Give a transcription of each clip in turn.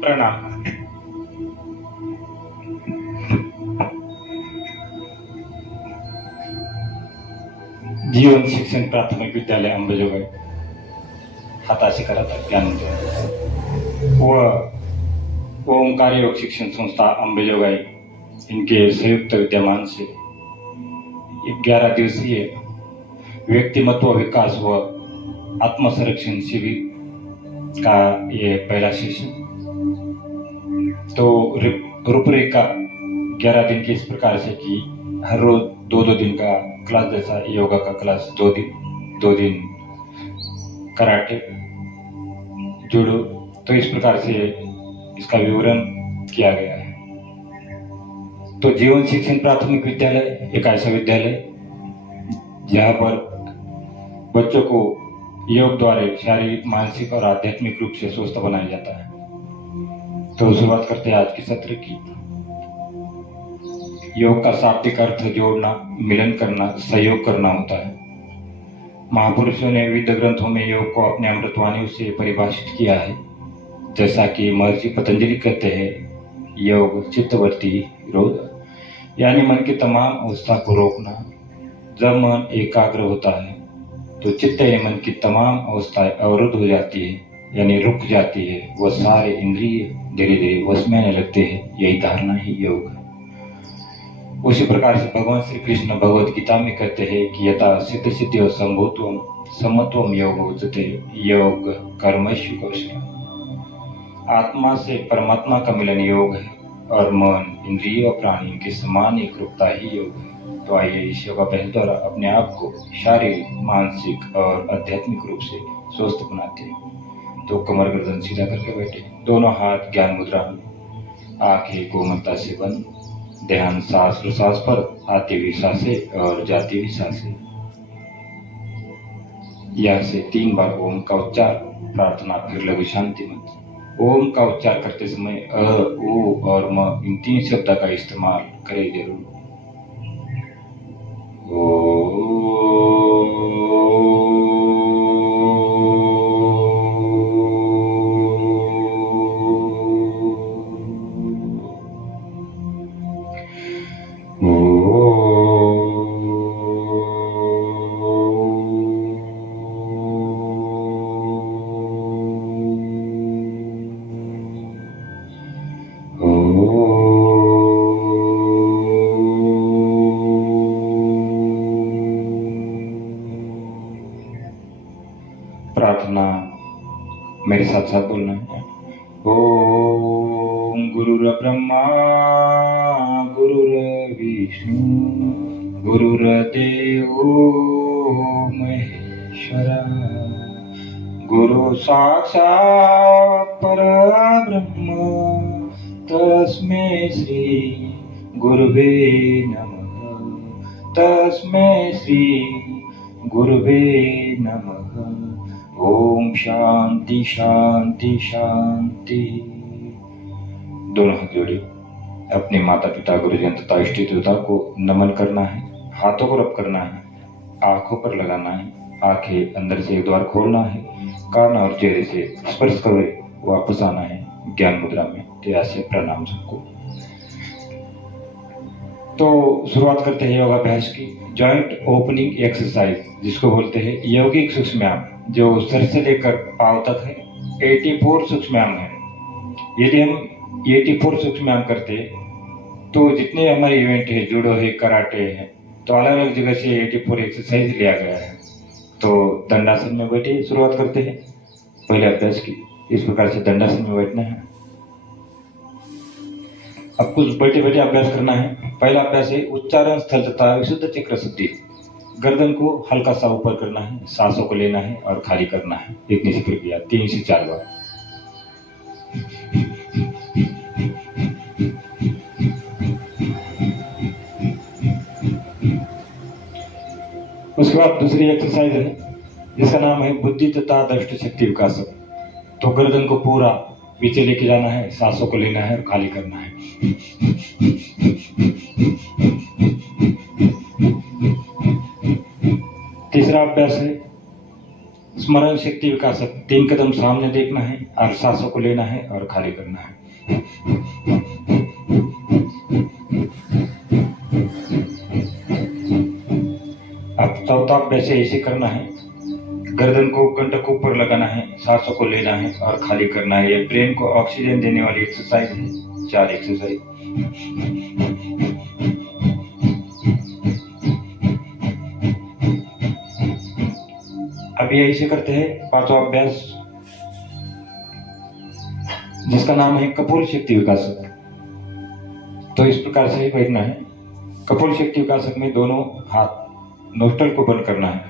प्रणाम। जीवन शिक्षण प्राथमिक विद्यालय अंबेजोगाई हाताशी करत ज्ञानोदय व ओमकार योग शिक्षण संस्था अंबेजोगाई इनके संयुक्त विद्यमान से 11 दिवसीय व्यक्तिमत्व विकास व आत्मसंरक्षण शिविर का ये पहला सेशन। तो रूपरेखा 11 दिन की इस प्रकार से कि हर रोज 2-2 दिन का क्लास, जैसा योगा का क्लास 2 दिन कराटे, जूडो, तो इस प्रकार से इसका विवरण किया गया है। तो जीवन शिक्षण प्राथमिक विद्यालय एक ऐसा विद्यालय जहाँ पर बच्चों को योग द्वारा शारीरिक, मानसिक और आध्यात्मिक रूप से स्वस्थ बनाया जाता है। तो शुरुआत करते हैं आज के सत्र की। योग का शाब्दिक अर्थ जोड़ना, मिलन करना, सहयोग करना होता है। महापुरुषों ने विविध ग्रंथों में योग को अपने अमृतवाणियों से परिभाषित किया है। जैसा कि महर्षि पतंजलि कहते हैं, योग चित्तवृत्ति रोध, यानी मन की तमाम अवस्था को रोकना। जब मन एकाग्र होता है तो चित्त या मन की तमाम अवस्थाएं अवरुद्ध हो जाती है, यानी रुक जाती है। वह सारे इंद्रिय धीरे धीरे वश में आने लगते हैं। यही धारणा ही योग है। उसी प्रकार से भगवान श्री कृष्ण भगवद गीता में कहते हैं कि यथा सिद्ध सिद्धि और संभूत्वम समत्वम योग उच्यते योग कर्मसु कौशलम। आत्मा से परमात्मा का मिलन योग है और मन, इंद्रिय और प्राणी के समान एक रूपता ही योग है। तो आइए इस योगाभ्यास द्वारा अपने आप को शारीरिक, मानसिक और आध्यात्मिक रूप से स्वस्थ बनाते हैं। तो कमर गर्दन सीधा करके बैठे, दोनों हाथ ज्ञान मुद्रा में, आंखें कोमलता से बंद, ध्यान सांस प्रश्वास पर, आती हुई सांसें और जाती हुई सांसें। यह से 3 बार ओम का उच्चार, प्रार्थना, फिर लघु शांति मंत्र। ओम का उच्चार करते समय अ, उ और म इन 3 शब्द का इस्तेमाल करें जरूर। प्रार्थना मेरे साथ साथ बोलना है। ओम गुरुर्ब्रह्मा गुरुर्विष्णु गुरुर्देवो महेश्वरा गुरु साक्षात् परब्रह्म तस्मै श्री गुरुवे नमः। तस्मै श्री गुरुवे नमः। ओम शांति शांति शांति। दोनों हाथ जोड़िए। अपने माता पिता, गुरुजन तथा इष्ट देवता को नमन करना है। हाथों को रब करना है, आंखों पर लगाना है, आंखें अंदर से एक द्वार खोलना है, कान और चेहरे से स्पर्श कर वापस आना है ज्ञान मुद्रा में। तो ऐसे प्रणाम सबको। तो शुरुआत करते हैं योगाभ्यास की। जॉइंट ओपनिंग एक्सरसाइज, जिसको बोलते हैं यौगिक सूक्ष्मायाम, जो सर से लेकर पांव तक है। 84 सूक्ष्मायाम है। यदि हम 84 सूक्ष्मायाम करते तो जितने हमारे इवेंट है, जूडो है, कराटे है, तो अलग अलग जगह से 84 एक्सरसाइज लिया गया है। तो दंडासन में बैठे शुरुआत करते हैं पहले अभ्यास की। इस प्रकार से दंडासन में बैठना है। अब कुछ बैठे बैठे अभ्यास करना है। पहला अभ्यास है उच्चारण स्थल तथा विशुद्ध चक्र शुद्धि। गर्दन को हल्का सा ऊपर करना है, सांसों को लेना है और खाली करना है। इतनी सी प्रक्रिया 3 से 4 बार। उसके बाद दूसरी एक्सरसाइज है जिसका नाम है बुद्धि तथा दृष्ट शक्ति विकास। तो गर्दन को पूरा पीछे लेके जाना है, सांसों को लेना है और खाली करना है। तीसरा अभ्यास है स्मरण शक्ति विकासक 3 कदम सामने देखना है और सांसों को लेना है और खाली करना है। अब चौथा अभ्यास ऐसे करना है, गर्दन को कंटक ऊपर लगाना है, सांसों को लेना है और खाली करना है। ये ब्रेन को ऑक्सीजन देने वाली एक्सरसाइज है। 4 एक्सरसाइज। अब ये ऐसे करते हैं। पांचवा अभ्यास जिसका नाम है कपोल शक्ति विकासक। तो इस प्रकार से ही बैठना है। कपोल शक्ति विकासक में दोनों हाथ नोस्ट्रल को बंद करना है,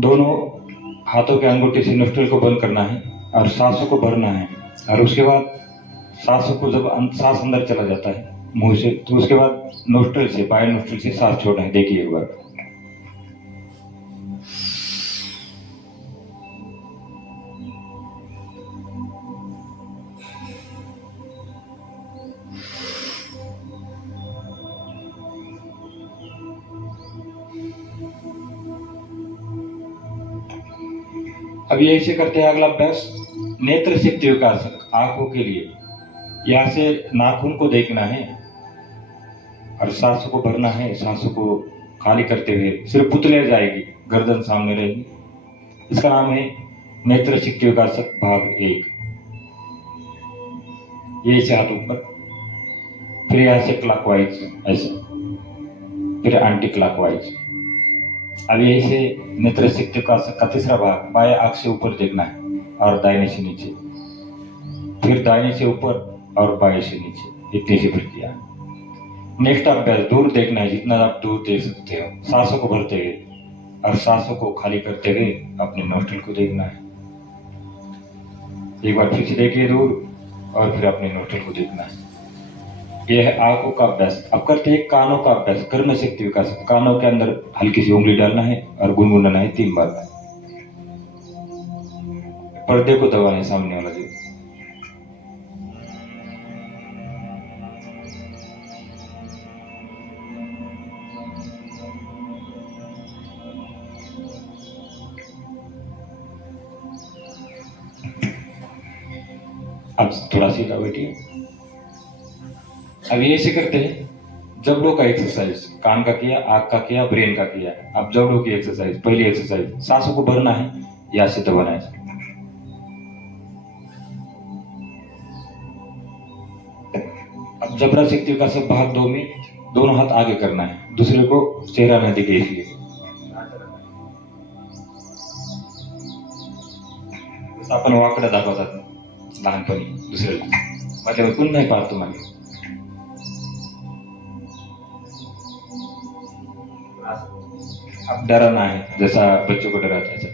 दोनों हाथों के अंगूठे से नोस्ट्रल को बंद करना है और सांसों को भरना है। और उसके बाद सांसों को जब सांस अंदर चला जाता है मुंह से, तो उसके बाद नोस्ट्रल से, बाएं नोस्ट्रल से सांस छोड़ना है। देखिए एक बार। अब ये ऐसे करते हैं। अगला अभ्यास नेत्र शक्ति विकासक, आंखों के लिए। यहाँ से नाखून को देखना है और सांसों को भरना है। सांसों को खाली करते हुए सिर्फ पुतले जाएगी, गर्दन सामने रहेगी। इसका नाम है नेत्र शक्ति विकासक भाग 1। ये से हाथ ऊपर, फिर यहाँ से क्लॉकवाइज ऐसे, फिर एंटी क्लॉकवाइज। अब यही से नेत्र शक्ति विकासक का तीसरा भाग, बाएं आंख से ऊपर देखना है और दाहिने से नीचे, फिर दाहिने से ऊपर और बाएं से नीचे। इतनी सी प्रक्रिया। नेक्स्ट अभ्यास दूर देखना है, जितना आप दूर देख सकते हो, सांसों को भरते हुए और सांसों को खाली करते हुए अपने नोस्ट्रल को देखना है। एक बार फिर से देखिए दूर और फिर अपने नोस्ट्रल को देखना है। यह है आंखों का अभ्यास। अब करते हैं कानों का अभ्यास, कर्ण शक्ति विकास। कानों के अंदर हल्की सी उंगली डालना है और गुनगुनाना है 3 बार। पर्दे को दबाना है, सामने वाला जो। अब थोड़ा सीधा बैठिए। अब ये ऐसे करते हैं जबड़ों का एक्सरसाइज। कान का किया, आंख का किया, ब्रेन का किया। अब जबड़ों की एक्सरसाइज। पहली एक्सरसाइज, सांसों को भरना है या से दबाना है। अब जबड़ा शक्ति का सब भाग 2 में दोनों हाथ आगे करना है, दूसरे को चेहरा न दिखे इसलिए। आपण वाकडं दाखवतात लहानपणी दुसऱ्याला, मतलब कोण नाही पाहत तुम्हाला। अब डराना है, जैसा बच्चों को डराता है।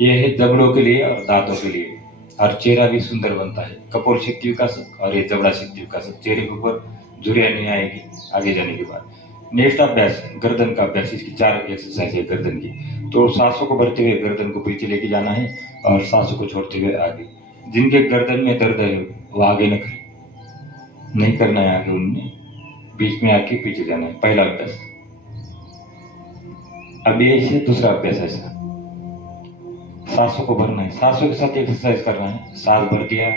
यह है जबड़ों के लिए और दांतों के लिए। और चेहरा भी सुंदर बनता है। कपोल शक्ति विकासक और ये जबड़ा शक्ति विकासक। चेहरे के ऊपर झुर्रियां नहीं आएगी आगे जाने के बाद। नेक्स्ट अभ्यास गर्दन का अभ्यास। इसकी 4 एक्सरसाइज है गर्दन की। तो सांसों को भरते हुए गर्दन को पीछे लेके जाना है और सांसों को छोड़ते हुए आगे। जिनके गर्दन में दर्द है वो आगे नहीं करना है, आगे उनने बीच में आके पीछे जाना है। पहला अभ्यास। अब ये इसे दूसरा अभ्यास है। ऐसा सांसों को भरना है, सांसों के साथ एक्सरसाइज करना है। सांस भर दिया,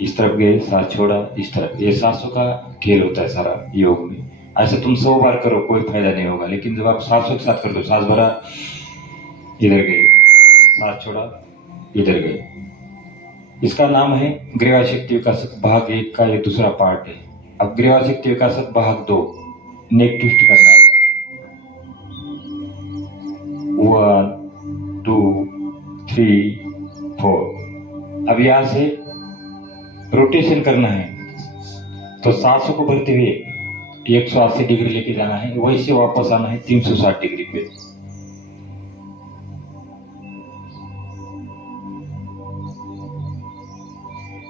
इस तरफ गए, सांस छोड़ा, इस तरफ। ये सांसों का खेल होता है सारा योग में। ऐसे तुम 100 बार करो, कोई फायदा नहीं होगा। लेकिन जब आप सांसों के साथ कर दो, सांस भरा, इधर गए, सांस छोड़ा, इधर गए। इसका नाम है ग्रीवा शक्ति विकासक भाग 1 का ये दूसरा पार्ट है। अब ग्रीवा शक्ति विकासक भाग 2, नेक ट्विस्ट करना है। 1 2 3 4। अब यहां से रोटेशन करना है। तो सांसों को भरते हुए 180 डिग्री लेके जाना है, वहीं से वापस आना है 360 डिग्री पे।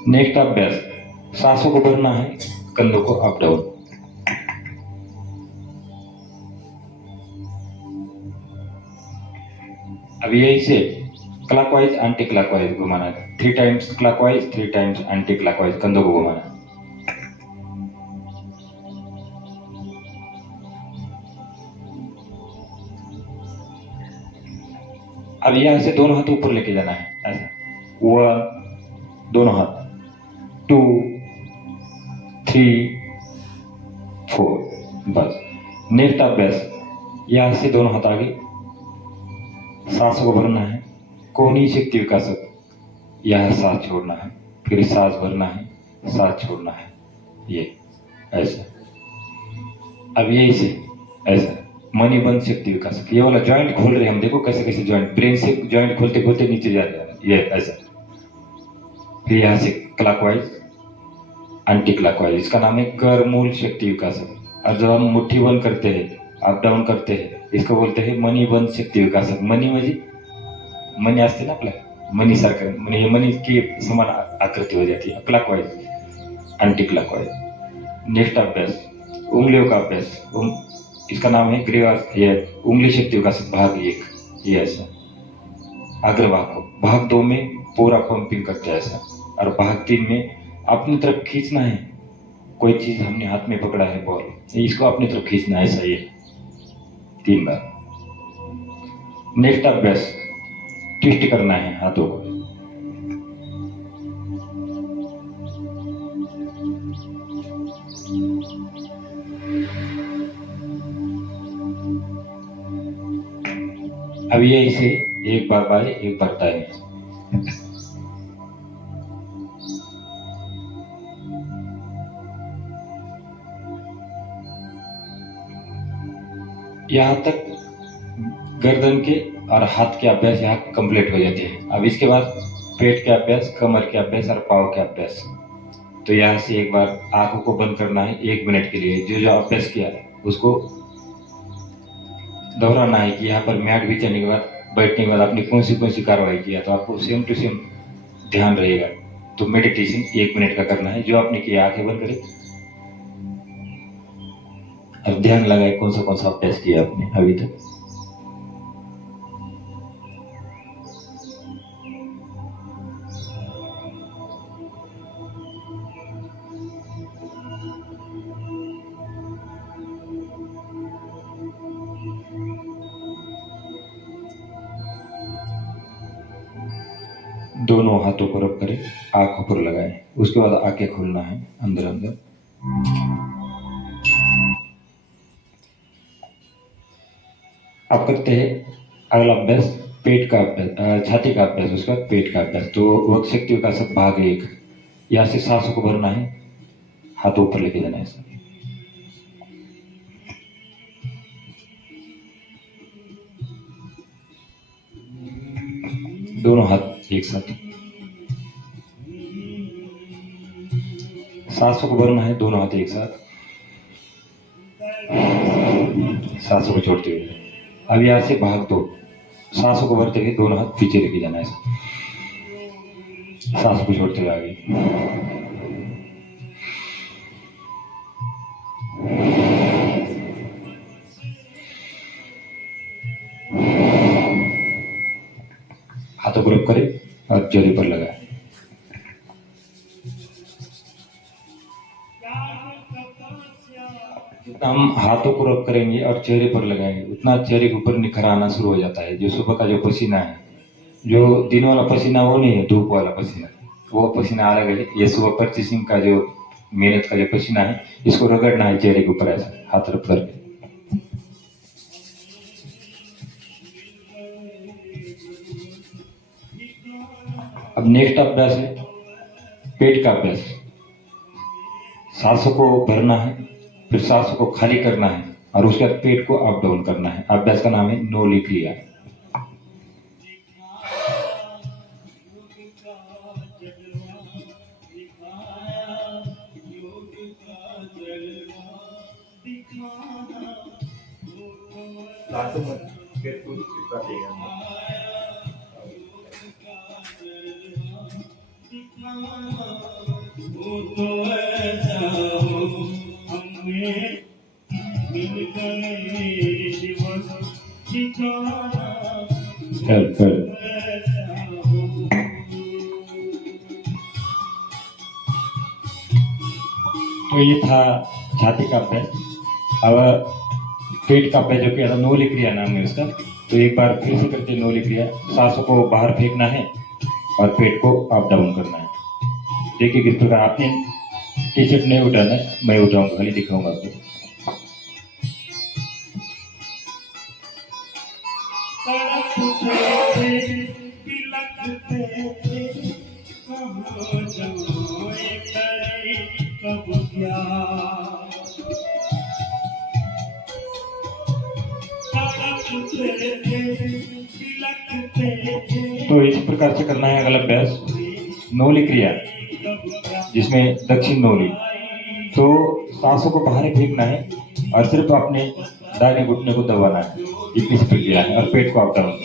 नेक्स्ट अभ्यास, सांसों को भरना है, कंधों को अप डाउन। अब यही से क्लॉकवाइज एंटी क्लॉकवाइज घुमाना है। 3 times clockwise, 3 times anti clockwise, कंधों को घुमाना है। अब यहाँ से दोनों हाथ ऊपर लेके जाना है ऐसा, 1, दोनों हाथ, 2, 3, 4, बस। नेक्स्ट अभ्यास, यहाँ से दोनों हाथ आगे, सांसों को भरना है, कोहनी शक्ति विकासक, यह सांस छोड़ना है, फिर सांस भरना है, सांस छोड़ना है, ये ऐसा। अब यही से ऐसा मणि बंद शक्ति विकासक, ये वाला जॉइंट खोल रहे हैं हम, देखो कैसे कैसे जॉइंट, ब्रेन से जॉइंट खोलते खोलते नीचे जा रहे हैं, ये ऐसा। फिर यहाँ से क्लॉकवाइज, एंटी क्लॉकवाइज, इसका नाम है कर मूल शक्ति विकासक। और जब हम मुट्ठी बंद करते हैं, अप डाउन करते हैं, इसको बोलते हैं मणि बंद शक्ती विकासक। मणी म्हणजे मणी असते ना आपल्या, मणी सारखं, म्हणजे मणी की समान आकृति हो जाती है। Clockwise, anti clockwise. नेक्स्ट अभ्यास, उंगलियों का अभ्यास, इसका नाम है ग्रीवास, ये उंगली शक्ति विकासक भाग 1, ये ऐसा। अग्रभाग को भाग 2 में पूरा पंपिंग करते हैं ऐसा, और भाग 3 में अपनी तरफ खींचना है। कोई चीज हमने हाथ में पकड़ा है, बॉल, इसको अपनी तरफ खींचना है ऐसा, ये 3 बार। नेक्स्ट अभ्यास, ट्विस्ट करना है हाथों को। अब ये इसे एक बार बाएं, एक बार दाएं। यहाँ तक गर्दन के और हाथ के अभ्यास यहाँ कंप्लीट हो जाते हैं। अब इसके बाद पेट के अभ्यास, कमर के अभ्यास और पाँव के अभ्यास। तो यहाँ से एक बार आंखों को बंद करना है 1 मिनट के लिए। जो जो अभ्यास किया उसको दोहराना है कि यहाँ पर मैट बिछाने के बाद, बैठने के बाद आपने कौन सी कार्रवाई किया, तो आपको सेम टू सेम ध्यान रहेगा। तो मेडिटेशन 1 मिनट का करना है। जो आपने किया आंखें बंद करें और ध्यान लगाए कौन सा अभ्यास किया आपने अभी तक। दोनों हाथों को रब करें, आंखों पर लगाएं, उसके बाद आंखें खोलना है अंदर अंदर। अब करते हैं अगला अभ्यास, पेट का अभ्यास, छाती का अभ्यास, उसके बाद पेट का अभ्यास। तो वक्र शक्ति विकासक भाग 1, यहाँ से सांसों को भरना है, हाथों ऊपर लेके जाना है। दोनों हाथ एक साथ, सांसों को भरना है, दोनों हाथ एक साथ, सांसों को छोड़ते हुए। अब यहाँ से भाग 2, सांसों को भरते हुए दोनों हाथ पीछे लेके जाना है, सांसों को छोड़ते हुए आगे। हाथों को रब करें और चेहरे पर लगाए। जितना हम हाथों को रब करेंगे और चेहरे पर लगाएंगे, उतना चेहरे के ऊपर निखर आना शुरू हो जाता है। जो सुबह का जो पसीना है, जो दिन वाला पसीना वो नहीं है, धूप वाला पसीना, वो पसीना अलग है। ये सुबह परचेसिंग का जो मेहनत का जो पसीना है, इसको रगड़ना है चेहरे के ऊपर ऐसा, हाथ रब करके। अब नेक्स्ट अभ्यास है पेट का अभ्यास। सांसों को भरना है, फिर सांसों को खाली करना है, और उसके बाद पेट को अप डाउन करना है। अभ्यास का नाम है नोली क्रिया। तो ये था छाती का अभ्यास। अब पेट का अभ्यास जो किया था, नोली क्रिया नाम है उसका। तो एक बार फिर से करते नोली क्रिया। सांसों को बाहर फेंकना है और पेट को अप डाउन करना है। देखिए किस प्रकार आपने टी शर्ट नहीं उठाना है, मैं उठाऊंगा, खाली दिखाऊंगा आपको। तो इस प्रकार से करना है अगला अभ्यास नोली क्रिया, जिसमें दक्षिण नोली। तो सांसों को बाहर फेंकना है और सिर्फ अपने दाहिने घुटने को दबाना है, इतनी सी प्रक्रिया है, और पेट को अप डाउन।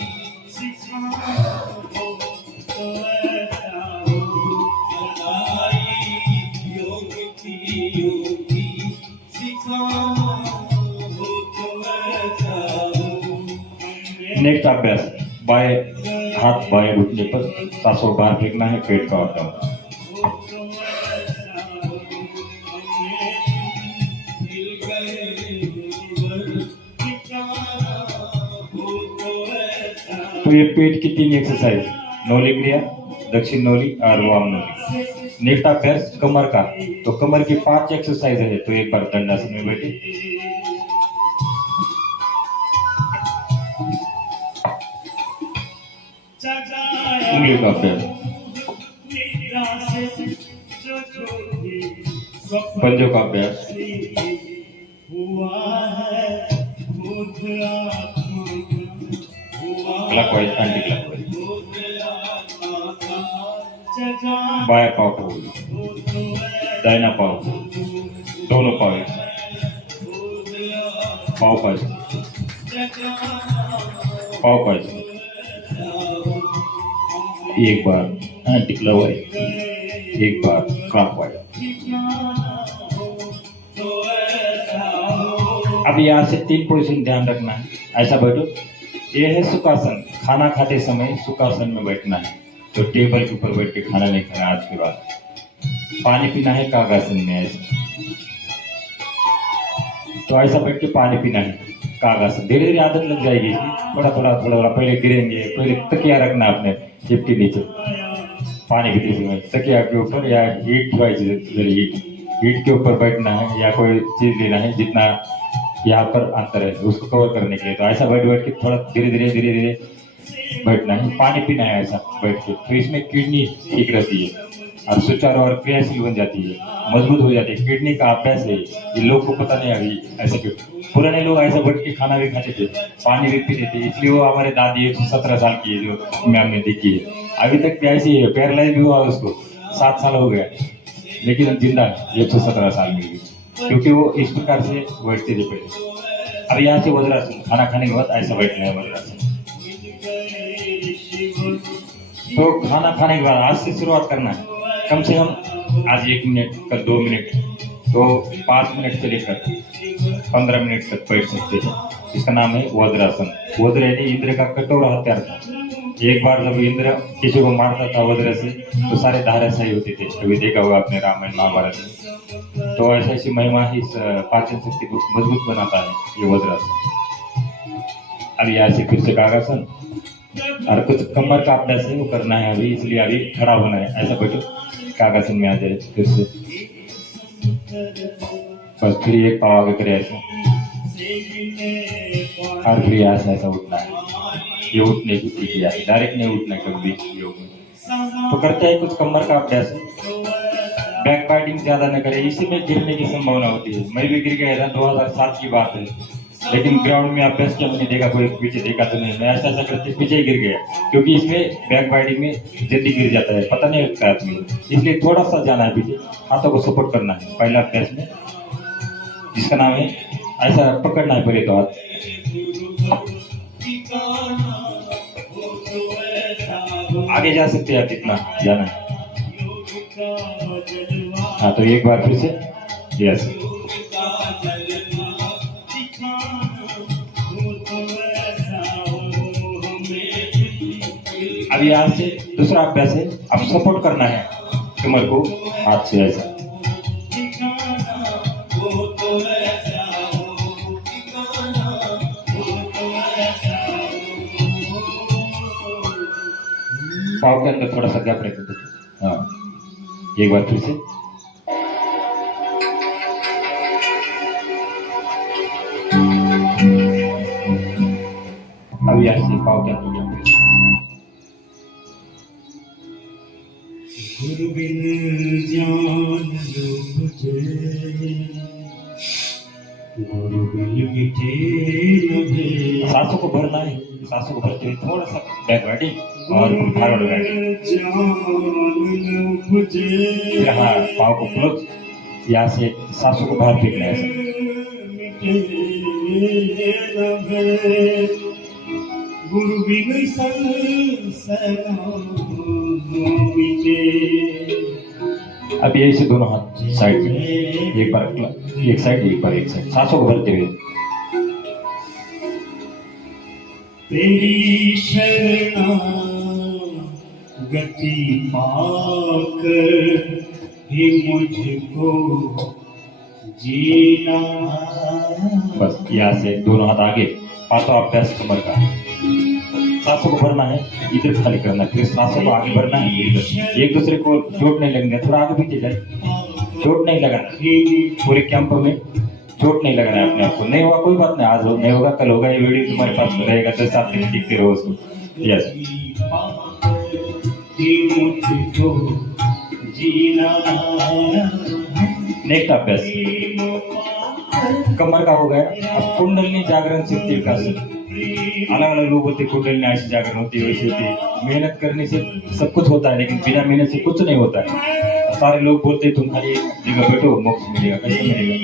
नेक्स्ट अभ्यास बाएं हाथ बाएं घुटने पर, सांसों को बाहर फेंकना है, पेट का अप डाउन। तो ये पेट की 3 एक्सरसाइज, नोली क्रिया, दक्षिण नोली और वाम नोली। नेक्स्ट अभ्यास कमर का। तो कमर की 5 एक्सरसाइज है। तो एक बार दंडासन में बैठे, उंगलियों का अभ्यास, पंजों का अभ्यास, क्लॉकवाइज एंटी क्लॉकवाइज, बाएं पाँव को, दाहिना पाँव, दोनों पाँव, पाँव का पाँव का एक बार एंटी क्लॉकवाइज, एक बार क्लॉकवाइज। अब यहाँ से 3 पोजीशन ध्यान रखना है। ऐसा बैठो, ये है सुखासन। खाना खाते समय सुखासन में बैठना है। तो टेबल के ऊपर बैठ के खाना नहीं खाना आज के बाद। पानी पीना है कागासन में, ऐसा। तो ऐसा बैठ के पानी पीना है कागासन। धीरे धीरे आदत लग जाएगी इसकी, थोड़ा थोड़ा थोड़ा थोड़ा। पहले गिरेंगे, पहले तकिया रखना अपने हिप के नीचे, पानी के पीछे में तकिया के ऊपर, या ईट वाइज ईट के ऊपर बैठना है, या कोई चीज लेना है जितना यहाँ पर अंतर है उसको कवर करने के लिए। तो ऐसा बैठ बैठ के थोड़ा धीरे धीरे बैठना है, पानी पीना है ऐसा बैठ के। तो इसमें किडनी ठीक रहती है और सुचारू और क्रियाशील बन जाती है, मजबूत हो जाती है। किडनी का अभ्यास है ये, लोग को पता नहीं अभी ऐसे क्यों। पुराने लोग ऐसा बैठ के खाना भी खाते थे, पानी भी पीते थे, इसलिए वो हमारे दादी 117 साल की है जो मैम ने देखी है। अभी तक भी ऐसी है, पैरालाइज भी हुआ उसको, 7 साल हो गया, लेकिन जिंदा है 117 साल में भी, क्योंकि वो इस प्रकार से बैठते थे पहले। अब यहाँ से वज्रासन, खाना खाने के बाद ऐसा बैठना है वज्रासन। तो खाना खाने के बाद आज से शुरुआत करना है, कम से कम आज 1 मिनट, कल 2 मिनट, तो 5 मिनट से लेकर 15 मिनट तक बैठ सकते हैं। इसका नाम है वज्रासन। वज्र यानी इंद्र का कठोर हथियार था। एक बार जब इंद्र किसी को मारता था वज्र से, तो सारे धाराशायी होते थे। कभी देखा होगा आपने रामायण महाभारत में। तो ऐसी महिमा ही इस पाचन शक्ति को मजबूत बनाता है ये वज्रासन। अब यहाँ से फिर से कागासन और कुछ कमर का अभ्यास है वो करना है अभी, इसलिए अभी खड़ा होना है। ऐसा बैठो, कागासन में आ जाए फिर से, बस फिर एक पाँव आगे करे ऐसा, और फिर यहाँ से ऐसा उठना है। ये उठने की क्रिया है, डायरेक्ट नहीं उठना कभी योग में। तो करते हैं कुछ कमर का अभ्यास है। बैक बाइटिंग ज्यादा न करें, इसी में गिरने की संभावना होती है। मैं भी गिर गया था, 2007 की बात है, लेकिन ग्राउंड में अभ्यास किया, मैंने देखा कोई पीछे देखा तो नहीं, मैं ऐसा ऐसा करते पीछे ही गिर गया, क्योंकि इसमें बैक बाइटिंग में जल्दी गिर जाता है, पता नहीं लगता है आदमी, इसलिए थोड़ा सा जाना है पीछे, हाथों को सपोर्ट करना है पहला अभ्यास में, जिसका नाम है ऐसा पकड़ना है पहले तो हाथ, आगे जा सकते हैं आप, इतना जाना है। हाँ, तो एक बार फिर से यस। अब यहाँ से दूसरा अभ्यास है, अब सपोर्ट करना है कमर को हाथ से ऐसा। पाव के अंदर थोड़ा सा गैप रख देते। हाँ, एक बार फिर से। अब यहाँ से पाव के अंदर गैप रख। गुरु बिन ज्ञान लो मुझे, गुरु बिन मिटे न भेद। सांसों को भरना है, सांसों को भरते हुए थोड़ा सा बैकवर्डिंग और फॉरवर्ड राइटिंग। ज्ञान लो मुझे, हाँ, पाव को क्लोज, यहाँ से सांसों को बाहर फेंकना है ऐसा। मिटे न भेद। गुरु बिन संसार मिटे। अब यही से दोनों हाथ साइड में, एक बार एक साइड, एक बार एक साइड, सांसों को भरते हुए। तेरी शरणा गति पाकर भी मुझको जीना। बस यहाँ से दोनों हाथ आगे, पांचों अभ्यास कमर का। सांसों को भरना है, इधर खाली करना है, फिर सांसों को आगे भरना है, इधर एक दूसरे को चोट नहीं लगना, थोड़ा आगे पीछे जाए, चोट नहीं लगाना। पूरे कैंप में चोट नहीं लगाना है अपने आप को। नहीं हुआ कोई बात नहीं, आज नहीं होगा, कल होगा, ये वीडियो तुम्हारे पास रहेगा, 10 साल तक देखते रहो उसको। यस, नेक्स्ट अभ्यास कमर का हो गया। अब कुंडलिनी जागरण शक्ति विकास। अलग अलग लोग बोलते कुंडलिनी ऐसी जागरण होती है, वैसी होती है। मेहनत करने से सब कुछ होता है, लेकिन बिना मेहनत से कुछ नहीं होता है। सारे लोग बोलते तुम खाली एक जगह बैठो मोक्ष मिलेगा, कैसे मिलेगा?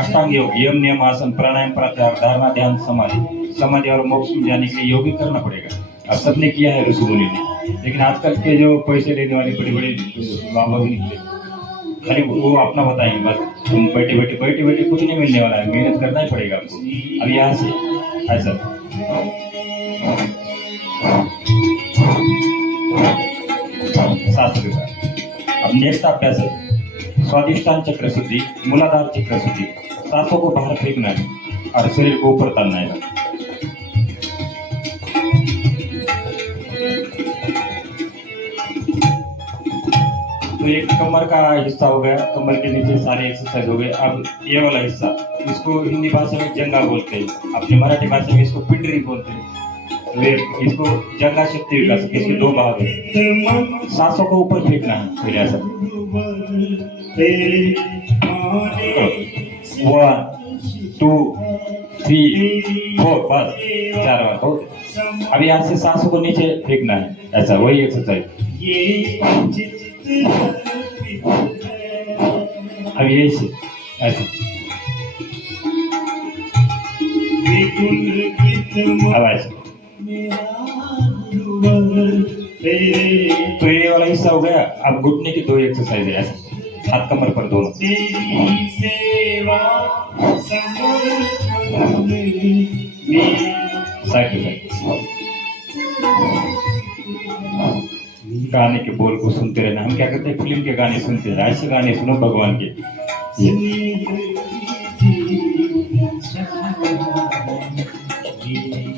अष्टांग योग, यम नियम आसन प्राणायाम प्रत्याहार धारणा ध्यान समाधि, समाधि और मोक्ष में जाने के लिए योग भी करना पड़ेगा। अब सबने किया है ऋषि मुनि ने, लेकिन आजकल के जो पैसे लेने वाले बड़े बड़े बाबा भी निकले, खाली वो अपना बताएंगे बस। तुम बैठे बैठे कुछ नहीं मिलने वाला है, मेहनत करना ही पड़ेगा आपको। अब यहाँ से ऐसा शास्त्र का। अब नेक्स्ट अभ्यास है स्वादिष्टान चक्र शुद्धि, मूलाधार चक्र शुद्धि। सांसों को बाहर फेंकना है और शरीर को ऊपर तानना है। तो एक कमर का हिस्सा हो गया, कमर के नीचे सारे एक्सरसाइज हो गए। अब ये वाला हिस्सा, इसको हिंदी भाषा में जंगा बोलते हैं, अपनी मराठी भाषा में इसको पिंडरी बोलते हैं। तो इसको जंगा शक्ति विकास, इसके दो भाग है। सांसों को ऊपर फेंकना है पहले ऐसा। 1 2 3 4, बस 4 बार हो गए। अब यहाँ से सांसों को नीचे फेंकना है ऐसा, वही एक्सरसाइज। अब यही से ऐसा। अब ऐसे। तो ये वाला हिस्सा हो गया। अब घुटने की दो एक्सरसाइज है ऐसा, हाथ कमर पर दोनों। Side to side. गाने के बोल को सुनते रहना। हम क्या करते हैं, फिल्म के गाने सुनते हैं, ऐसे गाने सुनो भगवान के।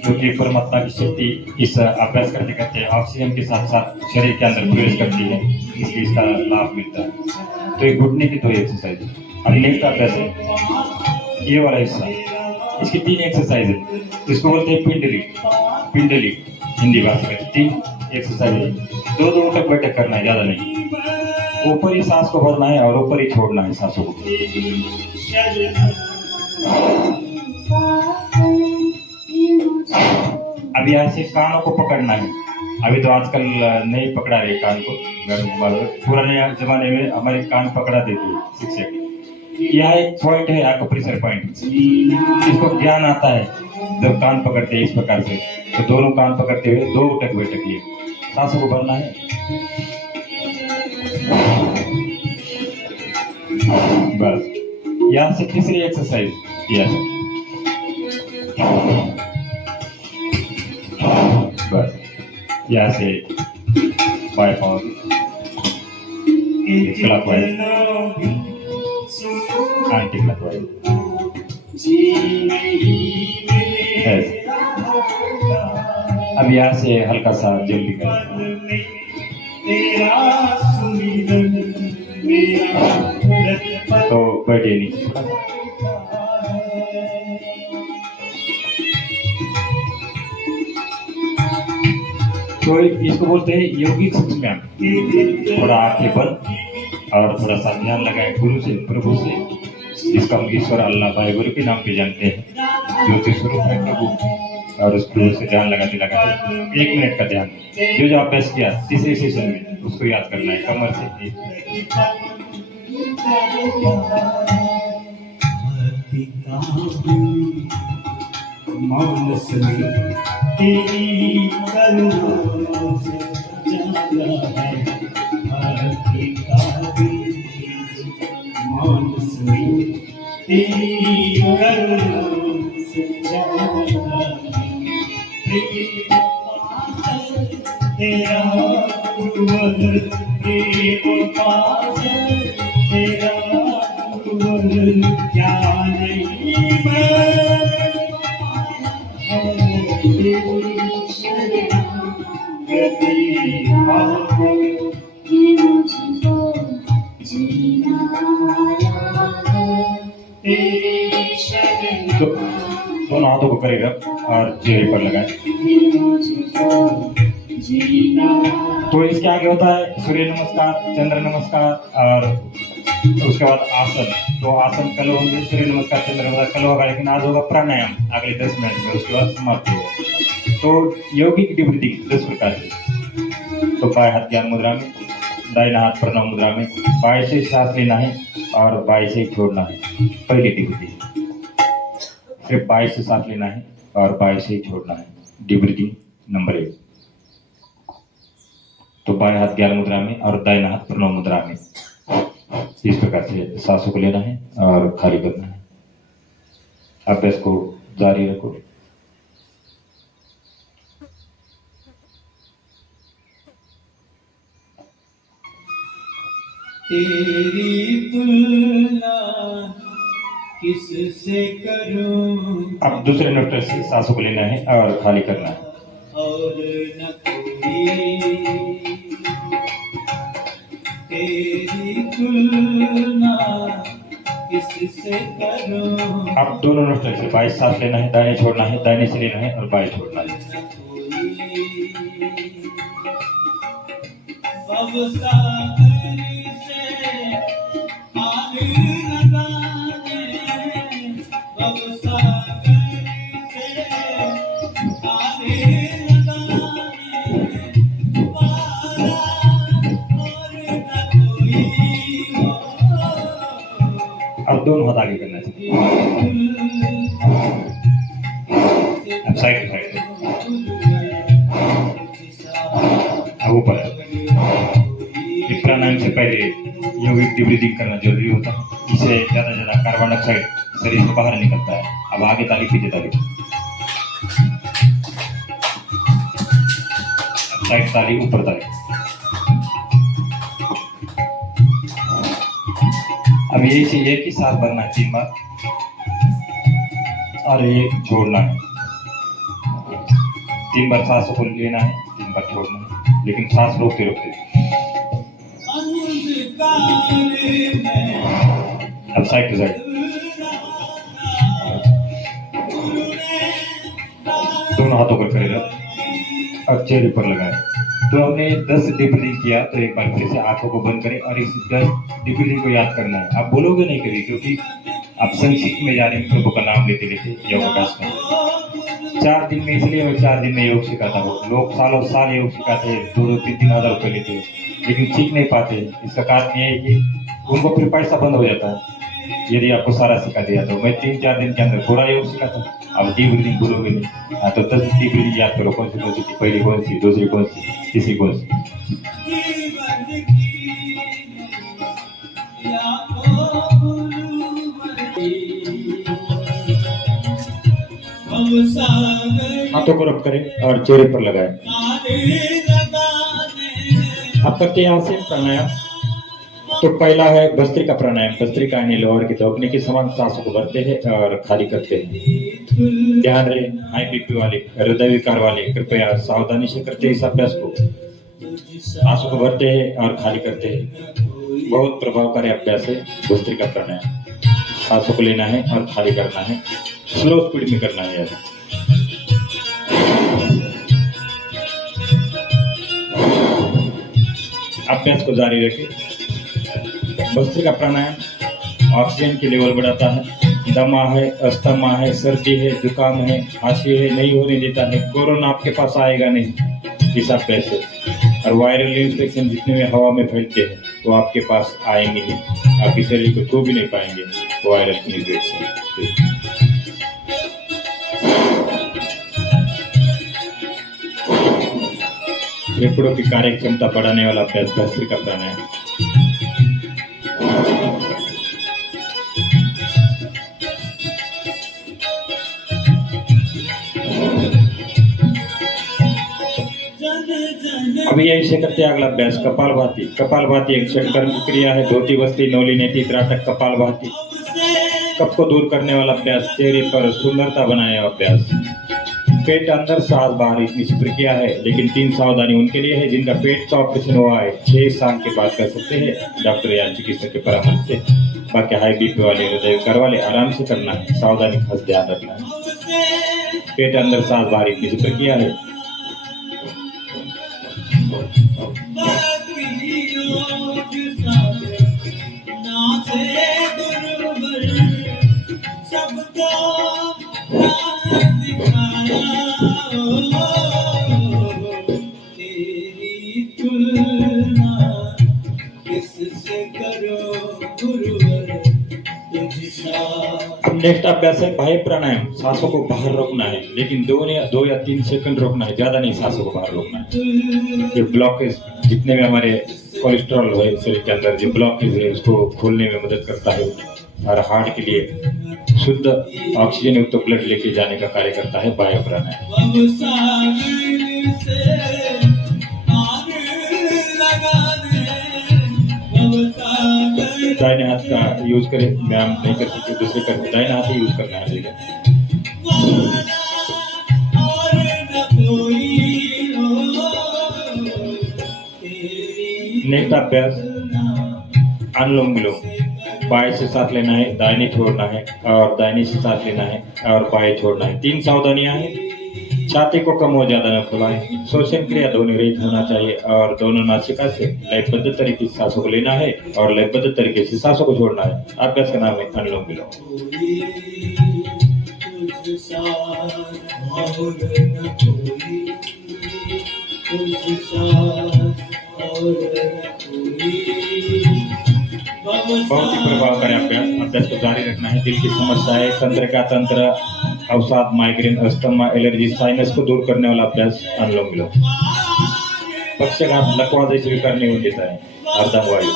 क्योंकि परमात्मा की शक्ति इस अभ्यास करते करते ऑक्सीजन के साथ साथ शरीर के अंदर प्रवेश करती है, इसलिए इसका लाभ मिलता है। तो ये घुटने की दो एक्सरसाइज। अब नेक्स्ट अभ्यास है ये वाला हिस्सा, इसकी 3 एक्सरसाइज है। इसको बोलते हैं पिंडली। पिंडली हिंदी भाषा में 3 एक्सरसाइज है। दो उठक बैठक करना है, ज्यादा नहीं। ऊपर ही सांस को भरना है और ऊपर ही छोड़ना है सांसों को। अब यहाँ से कानों को पकड़ना है। अभी तो आजकल नहीं पकड़ा रहे कान को, पुराने जमाने में हमारे कान पकड़ा देते शिक्षक। यह एक पॉइंट है एक्यूप्रेशर पॉइंट, इसको ज्ञान आता है जब कान पकड़ते हैं इस प्रकार से। तो दोनों कान पकड़ते हुए 2 उठक बैठक किए, सांसों को भरना है। बस यहाँ से तीसरी एक्सरसाइज बस यहाँ से बाएं पाँव क्लॉकवाइज, एंटी क्लॉकवाइज। अब यहाँ से हल्का सा जंपिंग करें। तेरा सुमिरन मेरा व्रत तो बैठे नहीं। तो इसको बोलते हैं योगिक सुख ज्ञान। थोड़ा आंखें बंद और थोड़ा सा ध्यान लगाए गुरु से, प्रभु से, जिसका हम ईश्वर अल्लाह भाई गुरु के नाम पे जानते हैं, ज्योति स्वरूप है प्रभु। और उस प्रभु से ध्यान लगाते लगाते 1 मिनट का ध्यान, जो अभ्यास किया तीसरे सेशन में उसको याद करना है कमर से। मानस में तेरी करुणा से जागा है भारती का बीज। मानस में तेरी करुणा से जागा है प्रेम पागल तेरा गुरुवर, प्रेम पागल तेरा गुरुवर, क्या नहीं मैं तो दोनों हाथों को करेगा और चेहरे पर लगाए। तो इसके आगे होता है सूर्य नमस्कार, चंद्र नमस्कार और उसके बाद आसन। तो आसन कल होंगे, सूर्य नमस्कार, चंद्र नमस्कार कल होगा, लेकिन आज होगा प्राणायाम अगले 10 मिनट में, उसके बाद समाप्ति होगा। तो यौगिक ब्रीथिंग 10 प्रकार की। तो बाएं हाथ ज्ञान मुद्रा में, दाहिना हाथ प्रणव मुद्रा में, बाएं से सांस लेना है और बाएं से छोड़ना है। पहली डीप ब्रीथिंग, सिर्फ बाएं से सांस लेना है और बाएं से छोड़ना है। Deep breathing number 1। तो बाएं हाथ ज्ञान मुद्रा में और दाहिना हाथ प्रणव मुद्रा में, इस प्रकार से सांसों को लेना है और खाली करना है। अभ्यास को जारी रखो। तेरी तुलना किससे करूं, अब दूसरे नोट से सांसों को लेना है और खाली करना है। और न कोई तेरी तुलना किससे करूं। अब दोनों नोट से बाएं सांस लेना है, दाहिने छोड़ना है, दाहिने से लेना है और बाएं छोड़ना है। अब दोनों हाथ आगे करना चाहिए। अब साइड टू साइड, अब ऊपर। ये प्राणायाम से पहले यौगिक ब्रीथिंग करना जरूरी होता है। इससे ज्यादा ज्यादा कार्बन डाइऑक्साइड शरीर से बाहर निकलता है। अब आगे ताली, पीछे ताली, अब साइड ताली, ऊपर ताली। अब यही से एक ही साथ भरना है 3 बार और एक छोड़ना है। 3 बार सांस को लेना है, 3 बार छोड़ना है, लेकिन सांस रोकते रोकते। अब साइड टू साइड, दोनों हाथों पर करेगा और चेहरे पर लगाए। तो हमने 10 डीप ब्रीथिंग किया, तो एक बार फिर से आंखों को बंद करें और इस 10 डीप ब्रीथिंग को याद करना है। आप बोलोगे नहीं कभी, क्योंकि आप संक्षिप्त में जा रहे हैं प्रभु का नाम लेते लेते योगाभ्यास में। 4 दिन में, इसलिए मैं 4 दिन में योग सिखाता हूँ। लोग सालों साल योग सिखाते हैं, 2-3 हज़ार रुपये लेते हैं, लेकिन सीख नहीं पाते। इसका कारण ये है कि उनको फिर पैसा बंद हो जाता है। यदि आपको सारा सिखा दिया तो मैं 3-4 दिन के अंदर पूरा योग सिखाता हूँ। अब डीप ब्रीथिंग बोलोगे नहीं, हाँ तो 10 डीप ब्रीथिंग याद करो। कौन सी थी, पहली कौन सी, दूसरी कौन सी, तीसरी कौन सी। हाथों को रब करें और चेहरे पर लगाएं। आप करते हैं यहाँ से प्राणायाम। तो पहला है भस्त्रिका प्राणायाम। भस्त्रिका यानी लोअर की धोपनी के समान सांसों को भरते हैं और खाली करते हैं। ध्यान रहे, हाई बीपी वाले, हृदय विकार वाले कृपया सावधानी से करते हैं इस अभ्यास को। सांसों को भरते हैं और खाली करते हैं। बहुत प्रभावकारी अभ्यास है भस्त्रिका प्राणायाम। सांसों को लेना है और खाली करना है, स्लो स्पीड में करना है। अभ्यास को जारी रखें। भस्त्रिका प्राणायाम ऑक्सीजन की लेवल बढ़ाता है। दमा है, अस्थमा है, सर्दी है, जुकाम है, खांसी है, नहीं होने देता है। कोरोना आपके पास आएगा नहीं इस अभ्यास से। और वायरल इन्फेक्शन जितने में हवा में फैलते हैं वो आपके पास आएंगे नहीं, आपके शरीर को छू भी नहीं पाएंगे वायरल इन्फेक्शन। फेफड़ों की कार्य क्षमता बढ़ाने वाला अभ्यास भस्त्रिका प्राणायाम। अभी यही से करते हैं अगला अभ्यास कपालभाति। कपालभाति एक षटकर्म की क्रिया है। धोती वस्ती नौली नेति त्राटक कपालभाति। कफ को दूर करने वाला अभ्यास, चेहरे पर सुंदरता बनाने वाला अभ्यास। पेट अंदर सांस बाहर इतनी सी प्रक्रिया है, लेकिन 3 सावधानी उनके लिए है जिनका पेट का ऑपरेशन हुआ है। 6 साल के बाद कर सकते हैं डॉक्टर या चिकित्सक के परामर्श से। बाकी हाई बीपी वाले, हृदय विकार वाले आराम से करना है, सावधानी खास ध्यान रखना है। पेट अंदर सांस बाहर इतनी सी प्रक्रिया है। अब नेक्स्ट अभ्यास है बाह्य प्राणायाम। सांसों को बाहर रोकना है, लेकिन 2 या 3 सेकंड रोकना है, ज्यादा नहीं सांसों को बाहर रोकना है। ये ब्लॉकेज जितने में हमारे कोलेस्ट्रॉल है शरीर के अंदर, जो ब्लॉकेज है उसको खोलने में मदद करता है और हार्ट के लिए शुद्ध ऑक्सीजन युक्त ब्लड लेके जाने का कार्य करता है बाह्य प्राणायाम। दाहिने हाथ का यूज करें, व्यायाम नहीं कर सकते दूसरे कर दाहिने हाथ ही यूज करना है। नेक्स्ट अभ्यास अनुलोम विलोम। बाएं से सांस लेना है, दाहिने छोड़ना है, और दाहिने से सांस लेना है और बाएं छोड़ना है। 3 सावधानियां हैं। छाती को कम और ज्यादा न फुलाएं। श्वसन क्रिया ध्वनि रहित होना चाहिए और दोनों नासिका से लयबद्ध तरीके से सांसों को लेना है और लयबद्ध तरीके से सांसों को छोड़ना है। अभ्यास का नाम है अनुलोम विलोम। बहुत ही प्रभावकारी अभ्यास को जारी रखना है। दिल की समस्याएं, तंत्र का तंत्र, अवसाद, माइग्रेन, अस्थमा, एलर्जी, साइनस को दूर करने वाला अभ्यास अनुलोम विलोम। पक्षाघात, लकवा जैसे विकार नहीं होने देता है। अर्धांगवायु।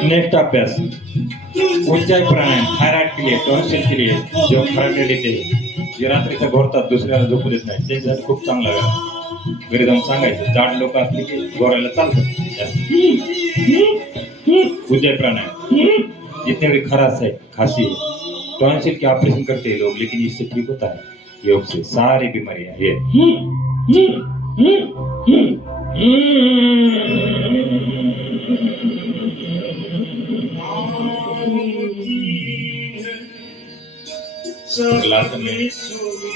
नेक्स्ट अभ्यास ऊंचाई प्राणायाम। थायराइड के लिए, टॉन्सिल के लिए, जो खरडे लेते जे रात्रीचं घोरतात दुसऱ्याला झोपू देत नाही, त्याच्यासाठी खूप चांगला आहे. घरी जाऊन सांगायचं, जाड लोक असले की घोरायला चालतं. ऊंचाई प्राणायाम। जितने भी खराश है, खांसी है, टॉन्सिल के ऑपरेशन करते हैं लोग, लेकिन इससे ठीक होता है योग से सारी बीमारियां। ये ग्लास में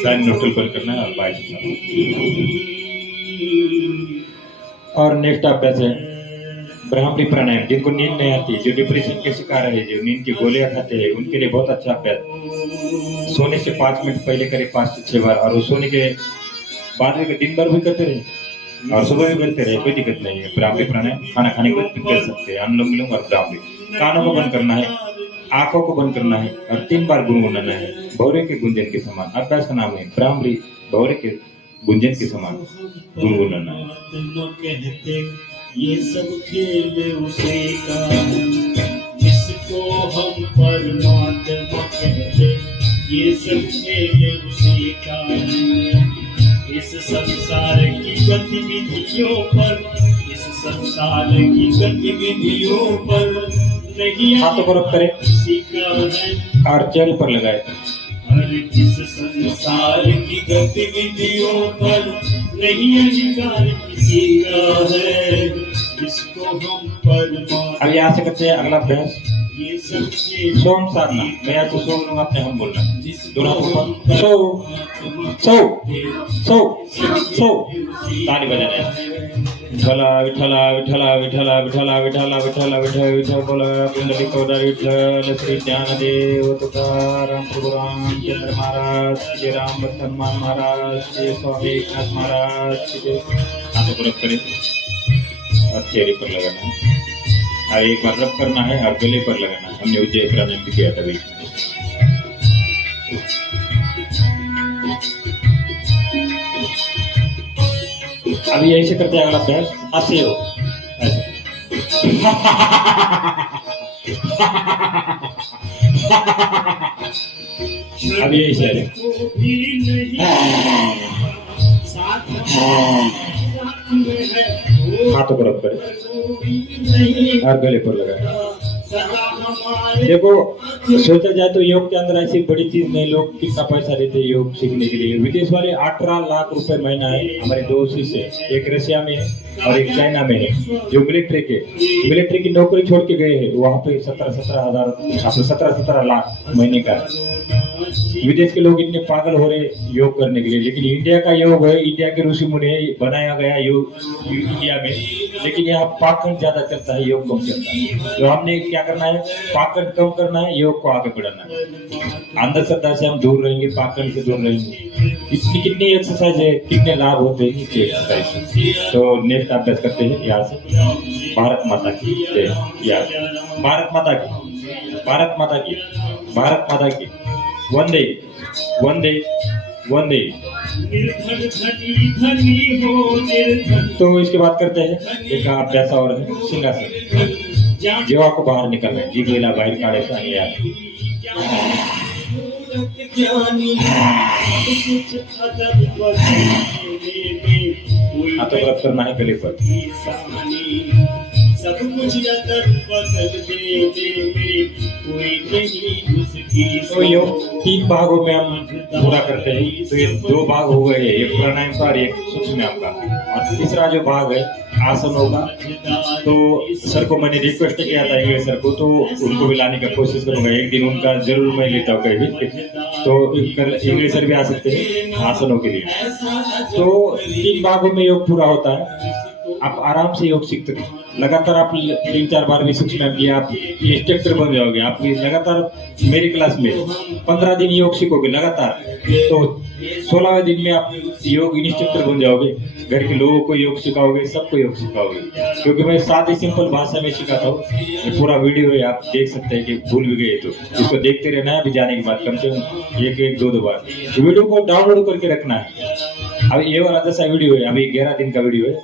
दाहिने नोस्ट्रिल बंद करना है और बाएं और नेक्स्ट अभ्यास है ब्राह्मणी प्राणायाम। जिनको नींद नहीं आती, जो डिप्रेशन के शिकार है, जो नींद की गोलियां खाते हैं, उनके लिए बहुत अच्छा अभ्यास। सोने से 5 मिनट पहले करें 5 से 6 बार, और सोने के बाद में दिन भर भी करते रहे और सुबह भी करते रहे, कोई दिक्कत नहीं है। ब्राह्मणी प्राणायाम खाना खाने के बाद कर सकते हैं। अनुलोम विलोम और ब्राह्मणी। कानों को बंद करना है, आंखों को बंद करना है और 3 बार गुनगुनाना है भौरे के गुंजन के समान। अभ्यास का नाम है ब्राह्मणी भौरे के गुंजन के समान गुनगुनाना है। परमात्मा कहते ये सब खेल उसी का है, जिसको हम परमात्मा कहते ये सब खेल उसी का है। इस संसार की गतिविधियों पर, इस संसार की गतिविधियों पर नहीं हाथों को रब करें किसी का है, और चेहरे पर लगाए। हर इस संसार की गतिविधियों पर नहीं अधिकार किसी का है, जिसको हम परमात्मा अब यहाँ से करते हैं अगला अभ्यास ये सब खेल सोम साधना। मैं यहाँ से सो लूंगा, अपने हम बोलना दोनों ऊपर सो सो सो सो ताली बजाना है। विठला विठला विठला विठला विठला विठला विठला विठल विठल बोला कुंडली कौदार विठल श्री ज्ञानदेव तुकाराम प्रभु रामचंद्र महाराज श्री राम हनुमान महाराज श्री स्वामी एकनाथ महाराज श्री हाथों को रब करें और चेहरे पर लगाना है। और एक बार रब करना है और गले पर लगाना है। हमने उज्जय प्राणायाम भी किया था बीच में। अभी ऐसे करते हैं अगला अभ्यास हंसे हो अभी ऐसे है। हाथों को रब करें और गले पर लगाए। देखो सोचा जाए तो योग के अंदर ऐसी बड़ी चीज नहीं, लोग कितना पैसा देते हैं योग सीखने के लिए। विदेश वाले 18 लाख रुपए महीना है। हमारे दो शिष्य है, एक रशिया में है और एक चाइना में है, जो मिलिट्री की नौकरी छोड़ के गए हैं। वहाँ पे 17 लाख महीने का है। विदेश के लोग इतने पागल हो रहे योग करने के लिए, लेकिन इंडिया का योग है, इंडिया के ऋषि मुनि बनाया गया योग इंडिया में। लेकिन यहाँ पाखंड ज्यादा चलता है, योग कम चलता है। तो हमने क्या करना है, पाखंड कम करना है, योग को आगे बढ़ाना है। अंधश्रद्धा से हम दूर रहेंगे, पाखंड से दूर रहेंगे। इसमें कितनी एक्सरसाइज है, कितने लाभ होते हैं इसके एक्सरसाइज से। तो नेक्स्ट अभ्यास करते हैं यहाँ से। भारत माता की जय। भारत माता की, भारत माता की, भारत माता की। वंदे वंदे वंदे। तो इसके बाद करते हैं एक अभ्यास और है सिंहासन। जीवा को बाहर निकलना है, जीवेला बाहर काढ़े सांगे यार। हाथों को रब करना है गले पर। सब कुछ अगर बदल दे कोई नहीं उसकी। तो योग 3 भागों में हम पूरा करते हैं। तो ये 2 भाग हो गए, एक प्राणायाम का और एक सूक्ष्म का। और तीसरा जो भाग है आसन होगा। तो सर को मैंने रिक्वेस्ट किया था इंग्लिश सर को, तो उनको भी लाने का कोशिश करूंगा। एक दिन उनका जरूर मैं लेता हूँ कहीं भी, तो इंग्लिश सर भी आ सकते हैं आसनों के लिए। तो 3 भागों में योग पूरा होता है। आप आराम से योग सीखते हैं। लगातार आप 3-4 बार भी सूक्ष्म किया, आप इंस्ट्रक्टर बन जाओगे। आप लगातार मेरी क्लास में 15 दिन योग सीखोगे लगातार, तो 16वें दिन में आप योग इंस्ट्रक्टर बन जाओगे। घर के लोगों को योग सिखाओगे, सबको योग सिखाओगे। क्योंकि मैं सादी सिंपल भाषा में सिखाता हूँ। ये पूरा वीडियो है, आप देख सकते हैं कि भूल भी गए तो इसको देखते रहना है। अभी जाने के बाद कम से कम 1-2 बार वीडियो को डाउनलोड करके रखना है। अभी ये वाला जैसा वीडियो है, अभी 11 दिन का वीडियो है,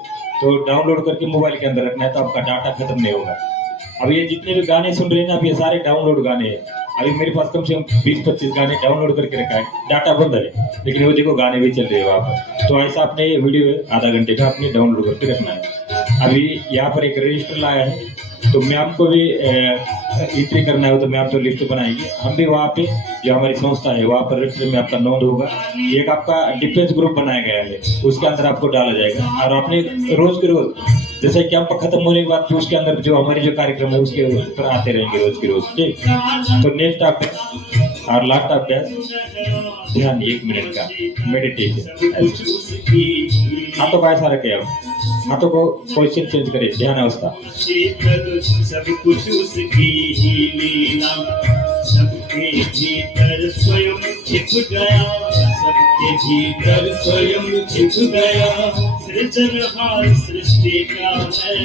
तो डाउनलोड करके मोबाइल के अंदर रखना है, तो आपका डाटा खत्म नहीं होगा। अब ये जितने भी गाने सुन रहे हैं ना, अब ये सारे डाउनलोड गाने हैं। अभी मेरे पास कम से कम 20-25 गाने डाउनलोड करके रखा है। डाटा बंद है, लेकिन वो देखो गाने भी चल रहे हैं वहाँ पर। तो ऐसा आपने ये वीडियो है आधा घंटे का, आपने डाउनलोड करके रखना है। अभी यहाँ पर एक रजिस्टर लाया है, तो मैम को भी एंट्री करना है, तो मैम तो लिस्ट बनाएगी। हम भी वहाँ पे जो हमारी संस्था है वहाँ पर रजिस्टर में आपका नोंद होगा। एक आपका डिफेंस ग्रुप बनाया गया है, उसके अंदर आपको डाला जाएगा। और आपने रोज के रोज जैसे कैंप खत्म होने के बाद तो उसके अंदर जो हमारे जो कार्यक्रम है उसके ऊपर आते रहेंगे रोज के रोज। ठीक, तो नेक्स्ट अभ्यास और लास्ट अभ्यास ध्यान 1 मिनट का मेडिटेशन। हाथों का ऐसा रखे, आप हाथों को पोजीशन चेंज करें, ध्यान अवस्था। सब कुछ उसकी ही लीला, सबके भीतर स्वयं छिप गया, सबके भीतर स्वयं छिप गया। सृजनहार सृष्टि का है,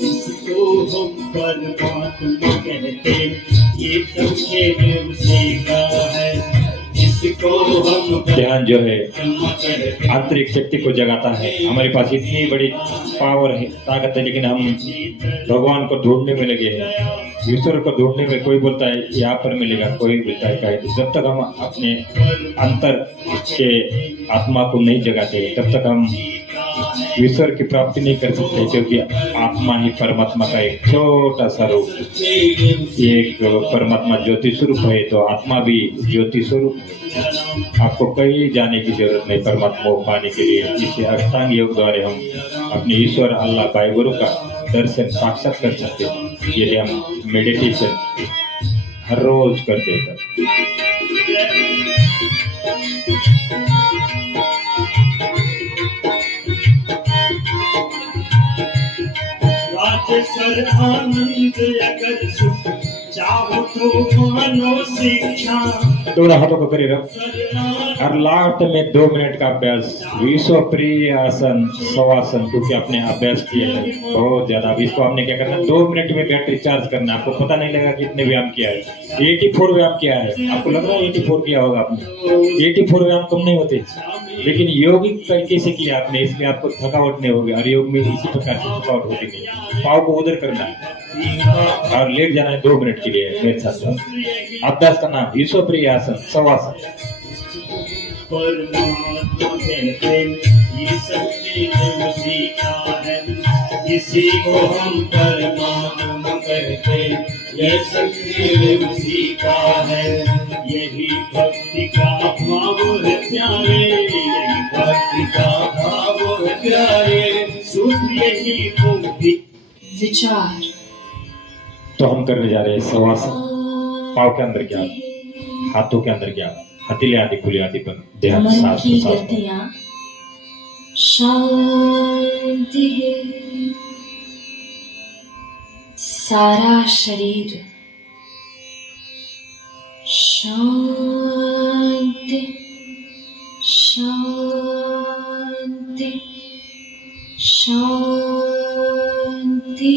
इसको हम परमात्मा कहते, ये सब खेल उसी का है। इसको हम ध्यान जो है आंतरिक शक्ति को जगाता है। हमारे पास इतनी बड़ी पावर है, ताकत है, लेकिन हम भगवान को ढूंढने में लगे हैं, ईश्वर को ढूंढने में। कोई बोलता है यहाँ पर मिलेगा, कोई बोलता है कहीं। जब तक हम अपने अंतर के आत्मा को नहीं जगाते तब तक हम ईश्वर की प्राप्ति नहीं कर सकते, क्योंकि आत्मा ही परमात्मा का एक छोटा सा रूप है। एक परमात्मा ज्योति स्वरूप है, तो आत्मा भी ज्योति स्वरूप है। आपको कहीं जाने की जरूरत नहीं परमात्मा को पाने के लिए। इसे अष्टांग योग द्वारा हम अपने ईश्वर अल्लाह भाई गुरु का दर्शन साक्षात कर सकते हैं, यदि हम मेडिटेशन हर रोज करते हैं तब। सर आनंद अगर सुख चाहो तो मानो शिक्षा। दोनों हाथों को करीब रख और लास्ट में 2 मिनट का अभ्यास, विश्व प्रिय आसन शवासन, क्योंकि आपने अभ्यास किया है बहुत ज्यादा। अभी इसको हमने क्या करना है, 2 मिनट में बैटरी चार्ज करना। आपको पता नहीं लगा कितने व्यायाम किया है। 84 व्यायाम किया है। आपको लग रहा है 84 किया होगा आपने। 84 व्यायाम कम नहीं होते, लेकिन योगिक तरीके से किया आपने, इसलिए आपको थकावट नहीं होगी। और योग में इसी प्रकार की थकावट होती नहीं। पाव को उधर करना है और लेट जाना है 2 मिनट के लिए मेरे साथ। अभ्यास का नाम विश्व प्रिय आसन शवासन। परमात्मा कहते ये शक्ति जो सीखा है, इसी को हम परमात्मा कहते। ये शक्ति जो सीखा है, यही भक्ति का भाव है प्यारे। यही भक्ति का भाव है प्यारे। सूत्र यही मुक्ति विचार। तो हम करने जा रहे हैं शवासन। पाव के अंदर क्या, हाथों के अंदर क्या, हथेली आदि खुली आदि पर ध्यान मन सांस की प्रश्वास पर। गतियां शांति है, सारा शरीर शांति शांति शांति।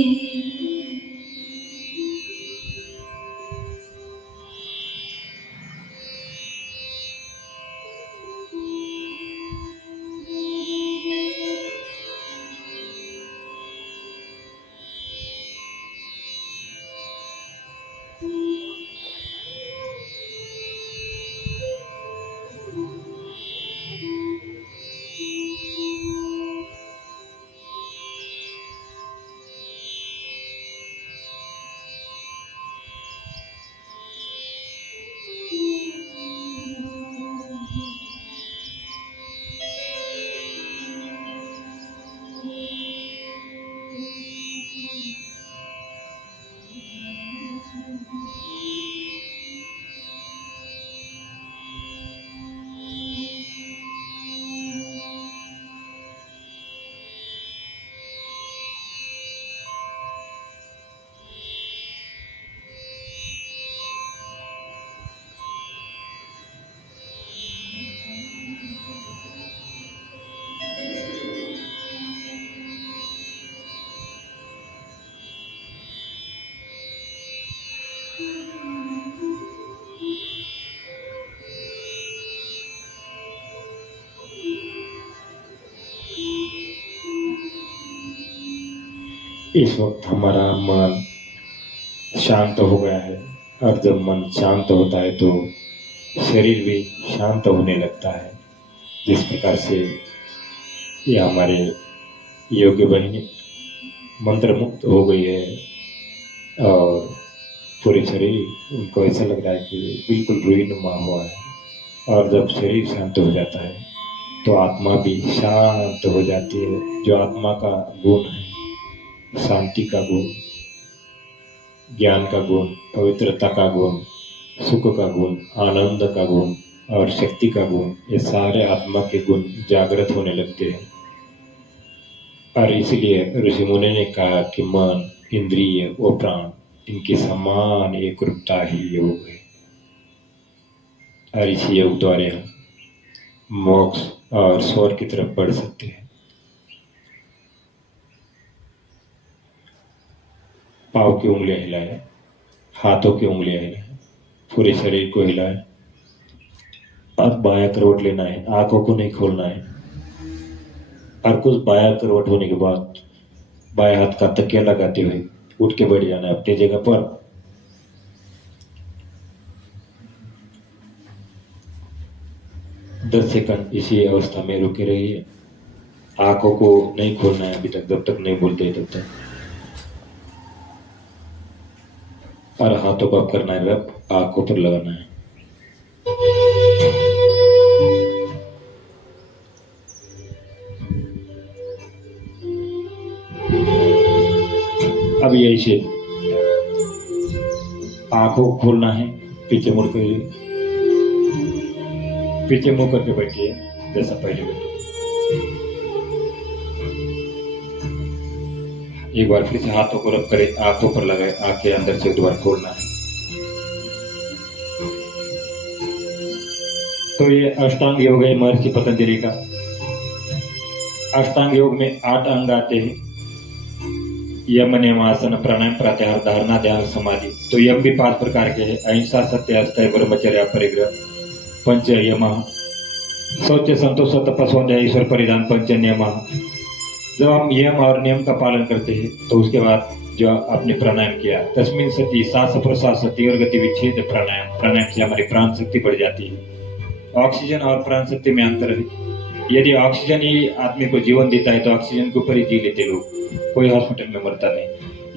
इस वक्त हमारा मन शांत हो गया है, और जब मन शांत होता है तो शरीर भी शांत होने लगता है। जिस प्रकार से ये हमारे योग्य बहिनी मंत्र मुक्त हो गई है और पूरे शरीर उनको ऐसा लग रहा है कि बिल्कुल रूईनुमा हुआ है। और जब शरीर शांत हो जाता है तो आत्मा भी शांत हो जाती है। जो आत्मा का गुण है, शांति का गुण, ज्ञान का गुण, पवित्रता का गुण, सुख का गुण, आनंद का गुण और शक्ति का गुण, ये सारे आत्मा के गुण जागृत होने लगते हैं। और इसलिए ऋषि मुनि ने कहा कि मन, इंद्रिय और प्राण, इनकी समान एक रूपता ही योग है। और इसी योग द्वारा हम मोक्ष और स्वर्ग की तरफ बढ़ सकते हैं। पाँव की उंगलियां हिलाएं, हाथों की उंगलियां हिलाएं, पूरे शरीर को हिलाएं। अब बाया करवट लेना है, आंखों को नहीं खोलना है। और कुछ बाया करवट होने के बाद बाएं हाथ का तकिया लगाते हुए उठ के बैठ जाना है अपनी जगह पर। 10 सेकंड इसी अवस्था में रुके रहिए। आंखों को नहीं खोलना है अभी तक, जब तक नहीं बोलते तब तक। और हाथों को अब करना है रब, आंखों पर लगाना है। अब यही से आंखों को खोलना है, पीछे मुड़ कर, पीछे मुंह करके बैठिए जैसा पहले बैठे। एक बार फिर से हाथों को रब करे, आंखों पर लगाए, आंखें अंदर से दोबारा खोलना है। तो ये अष्टांग योग है महर्षि पतंजलि का। अष्टांग योग में 8 अंग आते हैं, यम नियम आसन प्राणायाम प्रत्याहार धारणा ध्यान समाधि। तो यम भी 5 प्रकार के हैं, अहिंसा सत्य अस्थायी ब्रह्मचर्य परिग्रह। पंच यम शौच संतोष तपस्वाध्याय ईश्वर परिधान पंच नियम। जब हम यम और नियम का पालन करते हैं तो उसके बाद जो आपने प्राणायाम किया, तस्मिन सती सांस प्रश्वास सती और गति विच्छेद प्राणायाम। प्राणायाम से हमारी प्राण शक्ति बढ़ जाती है। ऑक्सीजन और प्राण शक्ति में अंतर है। यदि ऑक्सीजन ही आदमी को जीवन देता है तो ऑक्सीजन के ऊपर ही जी लेते लोग, कोई हॉस्पिटल में मरता नहीं।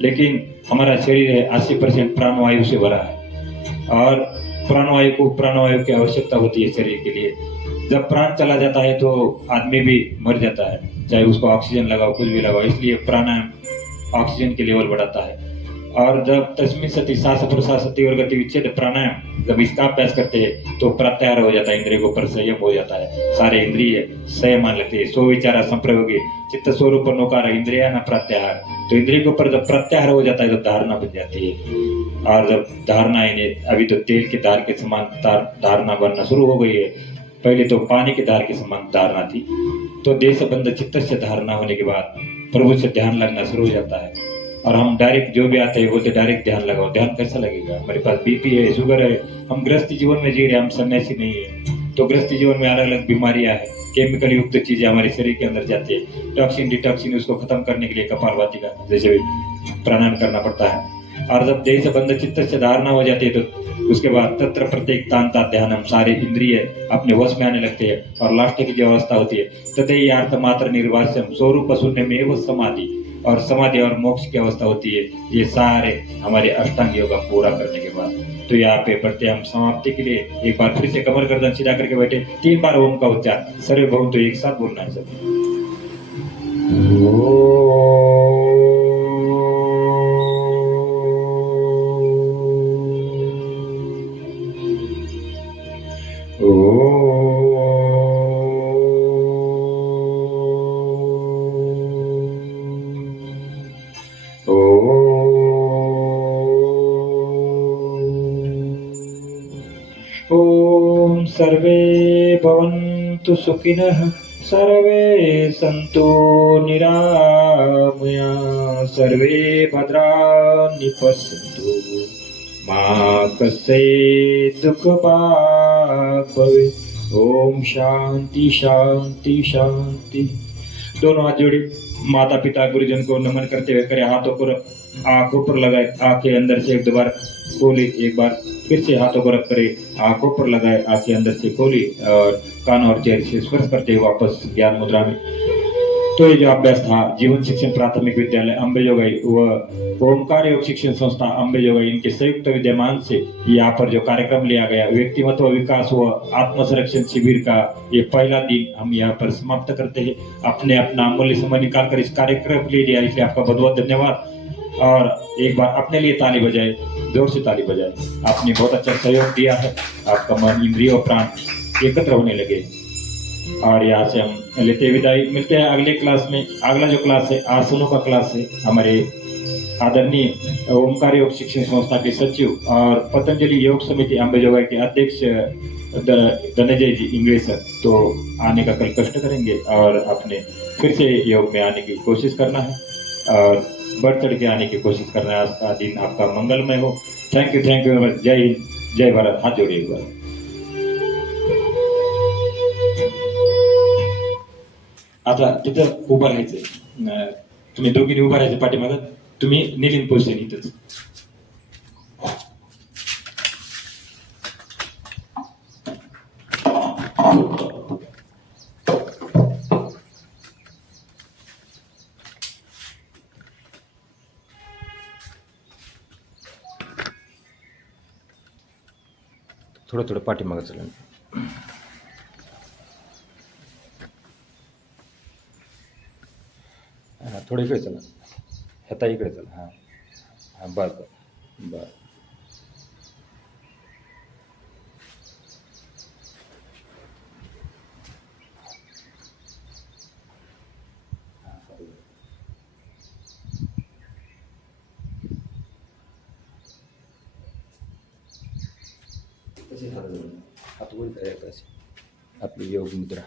लेकिन हमारा शरीर है 80% प्राणवायु से भरा है और प्राणवायु की आवश्यकता होती है शरीर के लिए। जब प्राण चला जाता है तो आदमी भी मर जाता है, चाहे उसको ऑक्सीजन लगाओ कुछ भी लगाओ। इसलिए प्राणायाम ऑक्सीजन के लेवल बढ़ाता है। और जब तस्मिन सती सांस प्रश्वास सती और गति विच्छेद प्राणायाम जब इसका अभ्यास करते हैं तो प्रत्याहार हो जाता है, इंद्रियों के ऊपर संयम हो जाता है। सारे इंद्रिय संयम मान लेते हैं। सो विचारा संप्रयोगी चित्त स्वरूप नोकार इंद्रिया न प्रत्याहार। तो इंद्रिय के ऊपर जब प्रत्याहार हो जाता है तो धारणा बन जाती है। और जब धारणा इन्हें अभी तो तेल के धार के समान धारणा बनना शुरू हो गई है, पहले तो पानी के धार के समान धारणा थी। तो देश बंद चित्त से धारणा होने के बाद प्रभु से ध्यान लगना शुरू हो जाता है। और हम डायरेक्ट जो भी आते हैं बोलते डायरेक्ट ध्यान लगाओ। ध्यान कैसा लगेगा? हमारे पास बीपी है, शुगर है, हम गृहस्थ जीवन में जी रहे, हम सन्यासी नहीं है। तो गृहस्थ जीवन में अलग अलग बीमारियां हैं, केमिकल युक्त चीजें हमारे शरीर के अंदर जाती है। टॉक्सिन डिटॉक्सिन उसको खत्म करने के लिए कपालभाति का जैसे प्राणायाम करना पड़ता है। और जब देह से बंध चित्त से धारणा हो जाती है तो उसके बाद तत्र प्रत्येक तांता ध्यानम, सारे इंद्रिय अपने वश में आने लगते हैं। और लास्ट की जो अवस्था होती है तदेयार्थ मात्र निर्वास्यम स्वरूप शून्य में वो समाधि, और समाधि और मोक्ष की अवस्था होती है। ये सारे हमारे अष्टांग योग पूरा करने के बाद तो यहाँ पे बढ़ते हम समाप्ति के लिए एक बार फिर से कमर गर्दन सीधा करके बैठे, 3 बार ओम का उच्चार सर्वे भवन तो एक साथ बोलना है सब। ओम सर्वे भवन्तु सुखिनः सर्वे सन्तु निरामया सर्वे भद्राणि पश्यन्तु मा कश्चित् दुःखभाग् भवेत्। ओम शांति शांति शांति। दोनों हाथ जोड़े, माता पिता गुरुजन को नमन करते हुए करे हाथों को आंखों पर लगाए, आंखें अंदर से एक बार खोली, एक बार फिर से हाथों को रख करे, आंखों पर लगाए, आंखें अंदर से खोली और कान और चेहरे से स्पर्श करते हुए वापस ज्ञान मुद्रा में। तो ये जो अभ्यास था जीवन शिक्षण प्राथमिक विद्यालय अम्बेजोगाई व ओमकार योग शिक्षण संस्था अम्बेजोगाई इनके संयुक्त विद्यमान से यहाँ पर जो कार्यक्रम लिया गया व्यक्तिमत्व विकास व आत्म संरक्षण शिविर का ये पहला दिन हम यहाँ पर समाप्त करते हैं। आपने अपना अमूल्य समय निकाल कर इस कार्यक्रम के लिए दिया, इसलिए आपका बहुत बहुत धन्यवाद। और एक बार अपने लिए ताली बजाए, जोर से ताली बजाए। आपने बहुत अच्छा सहयोग दिया है, आपका मन इंद्रिय और प्राण एकत्र होने लगे। और यहाँ से हम लेते विदाई, मिलते हैं अगले क्लास में। अगला जो क्लास है आसनों का क्लास है। हमारे आदरणीय ओमकार योग शिक्षण संस्था के सचिव और पतंजलि योग समिति अम्बेजोगाई के अध्यक्ष धनंजय जी इंग्लिश तो आने का कल कष्ट करेंगे और अपने फिर से योग में आने की कोशिश करना है और बढ़ चढ़ के आने की कोशिश करना है। आज का दिन आपका मंगलमय हो। थैंक यू जय हिंद, जय भारत। हाथ जोड़िए एक बार। आता तिथं उभं राहायचं. तुम्ही दोघींनी उभं राहायचं पाठीमागं. तुम्ही निलीन पोझिशन इथंच. थोडं थोडं पाठीमागं चला. हां थोडं इकडे चला. ह्याता इकडे चला. हां हां बरं बरं बरं. तसे हात वर करायचे. आपली योग मुद्रा.